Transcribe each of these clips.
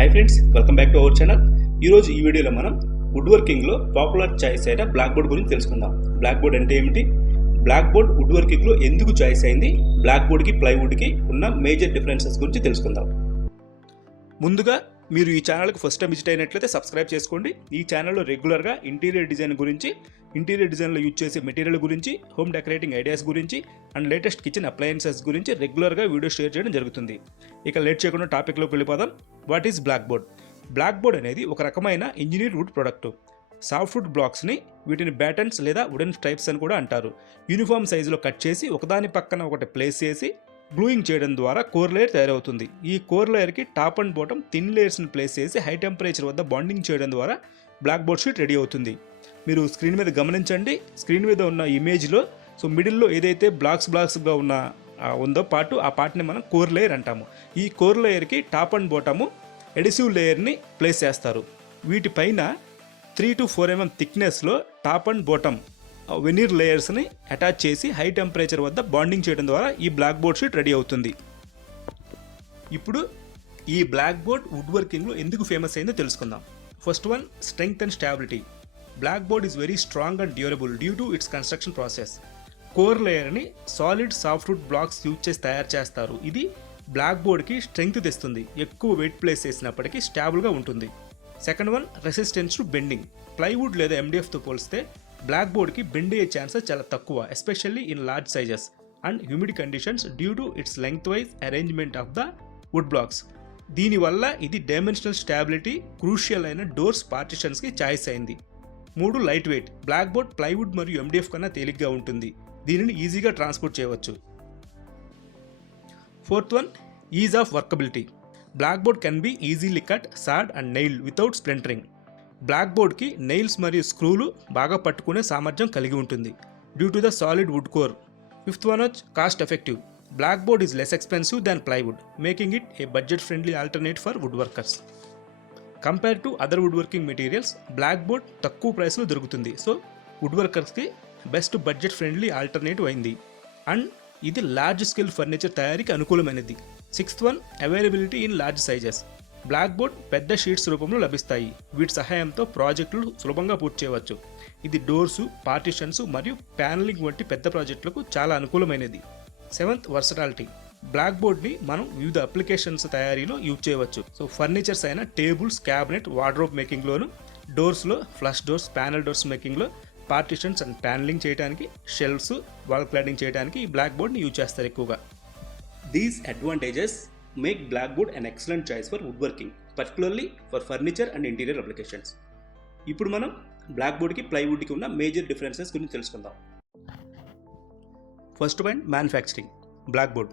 Hi friends, welcome back to our channel. ఈరోజు ఈ వీడియోలో మనం వుడ్ వర్కింగ్లో పాపులర్ చాయిస్ అయిన బ్లాక్ బోర్డ్ గురించి తెలుసుకుందాం. బ్లాక్ బోర్డ్ అంటే ఏమిటి, బ్లాక్ బోర్డ్ వుడ్ వర్కింగ్లో ఎందుకు చాయిస్ అయింది, బ్లాక్ బోర్డ్కి ప్లైవుడ్కి ఉన్న మేజర్ డిఫరెన్సెస్ గురించి తెలుసుకుందాం. ముందుగా మీరు ఈ ఛానల్కి ఫస్ట్ టైం విజిట్ అయినట్లయితే సబ్స్క్రైబ్ చేసుకోండి. ఈ ఛానల్లో రెగ్యులర్గా ఇంటీరియర్ డిజైన్ గురించి, ఇంటీరియర్ డిజైన్లో యూజ్ చేసే మెటీరియల్ గురించి, హోమ్ డెకరేటింగ్ ఐడియాస్ గురించి అండ్ లేటెస్ట్ కిచెన్ అప్లయన్సెస్ గురించి రెగ్యులర్గా వీడియో షేర్ చేయడం జరుగుతుంది. ఇక లేట్ చేయకుండా టాపిక్లోకి వెళ్ళిపోదాం. What is block board? Block board అనేది ఒక రకమైన ఇంజనీర్ వుడ్ ప్రొడక్ట్. సాఫ్ట్వుడ్ బ్లాక్స్ని, వీటిని బ్యాటన్స్ లేదా వుడెన్ స్ట్రైప్స్ అని కూడా అంటారు, యూనిఫామ్ సైజులో కట్ చేసి ఒకదాని పక్కన ఒకటి ప్లేస్ చేసి గ్లూయింగ్ చేయడం ద్వారా కోర్ లేయర్ తయారవుతుంది. ఈ కోర్ లేయర్కి టాప్ అండ్ బాటమ్ థిన్ లేయర్స్ని ప్లేస్ చేసి హై టెంపరేచర్ వద్ద బాండింగ్ చేయడం ద్వారా బ్లాక్ బోర్డ్ షీట్ రెడీ అవుతుంది. మీరు స్క్రీన్ మీద గమనించండి. స్క్రీన్ మీద ఉన్న ఇమేజ్లో మిడిల్లో ఏదైతే బ్లాక్స్గా ఉందో ఆ పార్ట్ని మనం కోర్ లేయర్ అంటాము. ఈ కోర్ లేయర్కి టాప్ అండ్ బాటము ఎడిసివ్ లేయర్ని ప్లేస్ చేస్తారు. వీటిపైన 3 to 4 mm థిక్నెస్లో టాప్ అండ్ బాటమ్ వెనీర్ లేయర్స్ని అటాచ్ చేసి హై టెంపరేచర్ వద్ద బాండింగ్ చేయడం ద్వారా ఈ బ్లాక్ బోర్డ్ షీట్ రెడీ అవుతుంది. ఇప్పుడు ఈ బ్లాక్ బోర్డ్ వుడ్ వర్కింగ్లో ఎందుకు ఫేమస్ అయిందో తెలుసుకుందాం. First one, strength and stability. Black board is very strong and durable due to its construction process. Core లేయర్ని సాలిడ్ సాఫ్ట్వుడ్ బ్లాక్స్ యూజ్ చేసి తయారు చేస్తారు. ఇది బ్లాక్ బోర్డ్కి స్ట్రెంగ్త్ తెస్తుంది. ఎక్కువ వెయిట్ ప్లేస్ చేసినప్పటికీ స్టాబుల్గా ఉంటుంది. Second one, resistance to bending. Plywood లేదా MDFతో పోలిస్తే బ్లాక్ బోర్డ్కి బెండ్ అయ్యే ఛాన్సెస్ చాలా తక్కువ, especially in large sizes and humid conditions due to its length wise arrangement of the wood blocks. దీనివల్ల ఇది డైమెన్షనల్ స్టాబిలిటీ క్రూషియల్ అయిన డోర్స్ పార్టిషన్స్కి చాయిస్ అయింది. 3, light weight. Block board plywood మరియు MDF కన్నా తేలిగ్గా ఉంటుంది. దీనిని ఈజీగా ట్రాన్స్పోర్ట్ చేయవచ్చు. Fourth one, ease of workability. Block board can be easily cut, sawed and nail without splintering. Block బోర్డ్కి నెయిల్స్ మరియు స్క్రూలు బాగా పట్టుకునే సామర్థ్యం కలిగి ఉంటుంది due to the solid wood core. Fifth one వచ్చి cost effective. Blockboard is less expensive than plywood, making it a budget friendly alternate for woodworkers. Compare to other woodworking materials, blockboard తక్కువ ప్రైస్లో దొరుకుతుంది. So wood వర్కర్స్కి best budget friendly alternative అయింది and ఇది large scale furniture తయారీకి అనుకూలమైనది. Sixth one, availability in large sizes. Blockboard పెద్ద sheets రూపంలో లభిస్తాయి. వీటి సహాయంతో ప్రాజెక్టులు సులభంగా పూర్తి చేయవచ్చు. ఇది డోర్సు, పార్టిషన్స్ మరియు ప్యానలింగ్ వంటి పెద్ద ప్రాజెక్టులకు చాలా అనుకూలమైనది. Seventh, versatility. బ్లాక్ బోర్డ్ని మనం వివిధ అప్లికేషన్స్ తయారీలో యూజ్ చేయవచ్చు. ఫర్నిచర్స్ అయిన టేబుల్స్, క్యాబినెట్, వార్డ్రోబ్ మేకింగ్లోను, డోర్స్లో ఫ్లష్ డోర్స్, ప్యానల్ డోర్స్ మేకింగ్లో, పార్టిషన్స్ అండ్ ప్యానలింగ్ చేయడానికి, షెల్ఫ్స్, వాల్ క్లాడింగ్ చేయడానికి ఈ బ్లాక్ బోర్డ్ని యూజ్ చేస్తారు ఎక్కువగా. These advantages make black board an excellent choice for woodworking, particularly for furniture and interior applications. ఇప్పుడు మనం బ్లాక్ బోర్డ్కి ప్లైవుడ్కి ఉన్న మేజర్ డిఫరెన్సెస్ గురించి తెలుసుకుందాం. First point, manufacturing. Blockboard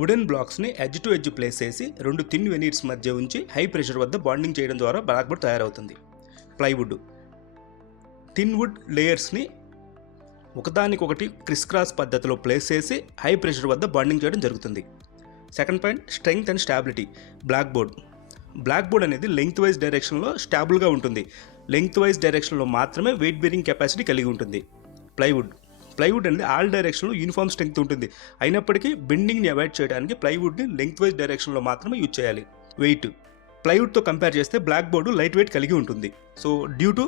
wooden బ్లాక్స్ని ఎడ్జ్ టు ఎడ్జ్ ప్లేస్ చేసి 2 థిన్ వెనీర్స్ మధ్య ఉంచి high pressure వద్ద బాండింగ్ చేయడం ద్వారా బ్లాక్ బోర్డ్ తయారవుతుంది. ప్లైవుడ్ థిన్ వుడ్ లేయర్స్ని ఒకదానికొకటి క్రిస్ క్రాస్ పద్ధతిలో ప్లేస్ చేసి హై ప్రెషర్ వద్ద బాండింగ్ చేయడం జరుగుతుంది. Second point, strength and stability. Black board అనేది లెంగ్త్ వైజ్ డైరెక్షన్లో స్టాబుల్గా ఉంటుంది. లెంగ్త్ వైజ్ డైరెక్షన్లో మాత్రమే వెయిట్ బేరింగ్ కెపాసిటీ కలిగి ఉంటుంది. ప్లైవుడ్ అనేది ఆల్ డైరెక్షన్లో యూనిఫామ్ స్ట్రెంగ్త్ ఉంటుంది. అయినప్పటికీ బెండింగ్ని అవాయిడ్ చేయడానికి ప్లైవుడ్ని లెంగ్త్ వైజ్ డైరెక్షన్లో మాత్రమే యూజ్ చేయాలి. వెయిట్ ప్లైవుడ్తో కంపేర్ చేస్తే బ్లాక్ బోర్డు లైట్ వెయిట్ కలిగి ఉంటుంది. Due to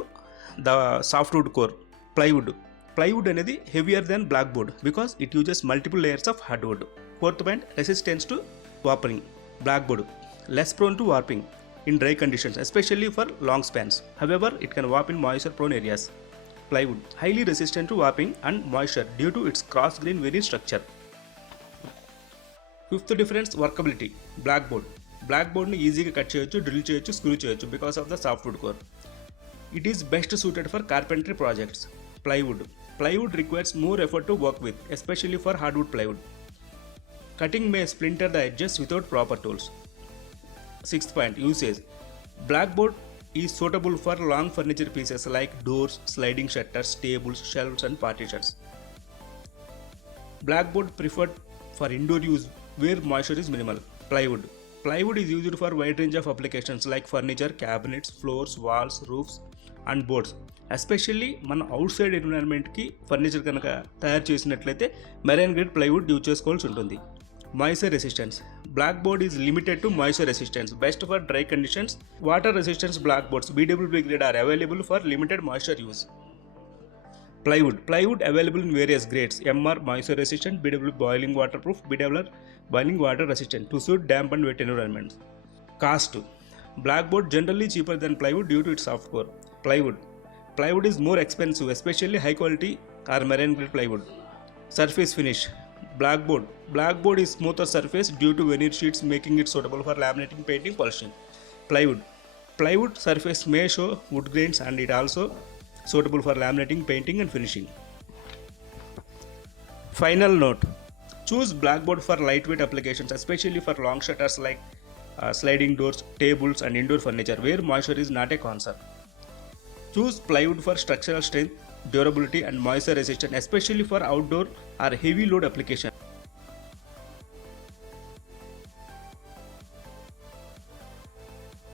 the softwood core. Plywood అనేది heavier than blockboard because it uses multiple layers of hardwood. Fourth point, resistance to warping. Blockboard less prone to warping in dry conditions, especially for long spans. However, it can warp in moisture prone areas. Plywood highly resistant to warping and moisture due to its cross grain veneer structure. Fifth difference, workability. Black board ni easy ga cut cheyochu, drill cheyochu, screw cheyochu because of the softwood core. It is best suited for carpentry projects. Plywood requires more effort to work with, especially for hardwood plywood. Cutting may splinter the edges without proper tools. Sixth point, usage. Black board is suitable for long furniture pieces like doors, sliding shutters, tables, shelves and partitions. Black board preferred for indoor use where moisture is minimal. Plywood is used for wide range of applications like furniture, cabinets, floors, walls, roofs and boards. Especially మన out side ఎన్విరాన్మెంట్కి furniture కనుక తయారు చేసినట్లయితే marine grade plywood use చేసుకోవాల్సి ఉంటుంది. Moisture resistance. Blackboard is limited to moisture resistance, best for dry conditions. Water resistance blackboards BWP grade are available for limited moisture use. Plywood available in various grades: MR moisture resistant, BW boiling waterproof, BWR boiling water resistant to suit damp and wet environments. Cost: blackboard generally cheaper than plywood due to its soft core. Plywood is more expensive, especially high quality or marine grade plywood. Surface finish: blackboard is smoother surface due to veneer sheets, making it suitable for laminating, painting, polishing. Plywood surface may show wood grains and it also suitable for laminating, painting and finishing. Final note: choose blackboard for lightweight applications, especially for long shutters like sliding doors, tables and indoor furniture where moisture is not a concern. Choose plywood for structural strength, durability and moisture resistance, especially for outdoor or heavy load application.